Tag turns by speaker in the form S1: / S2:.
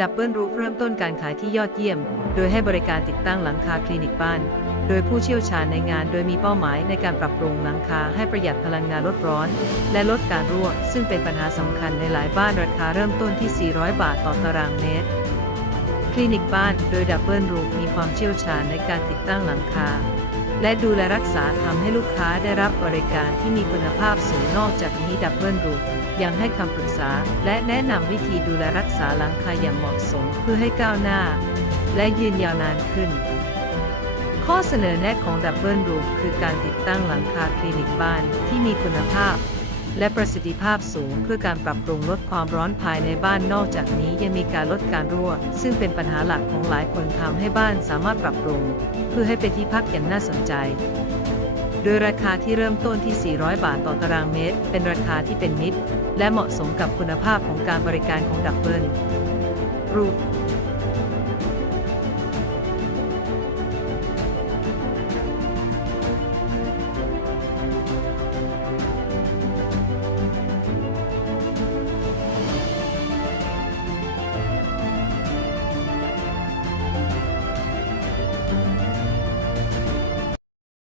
S1: ดับเบิลรูฟเริ่มต้นการขายที่ยอดเยี่ยม โดยให้บริการติดตั้งหลังคาคลินิกบ้าน โดยผู้เชี่ยวชาญในงาน โดยมีเป้าหมายในการปรับปรุงหลังคาให้ประหยัดพลังงานลดร้อน และลดการรั่ว ซึ่งเป็นปัญหาสำคัญในหลายบ้านราคาเริ่มต้นที่ 400 บาทต่อตารางเมตร คลินิกบ้าน โดยดับเบิลรูฟมีความเชี่ยวชาญในการติดตั้งหลังคา และดูแลรักษาทำให้ลูกค้าได้รับบริการที่มีคุณภาพสูงนอกจากนี้ดับเบิลรูยังให้คำปรึกษา และแนะนำวิธีดูแลรักษาหลังคาอย่างเหมาะสมเพื่อให้ก้าวหน้า และยืนยาวนานขึ้น ข้อเสนอแนะของดับเบิลรูคือการติดตั้งหลังคาคลินิกบ้านที่มีคุณภาพ และประสิทธิภาพสูงเพื่อการปรับปรุงลดความร้อนภายในบ้านนอกจากนี้ยังมีการลดการรั่ว ซึ่งเป็นปัญหาหลักของหลายคนทำให้บ้านสามารถปรับปรุง เพื่อให้เป็นที่พักอย่างน่าสนใจ โดยราคาที่เริ่มต้นที่ 400 บาทต่อตารางเมตร เป็นราคาที่เป็นมิตร และเหมาะสมกับคุณภาพของการบริการของดับเบิลรูฟ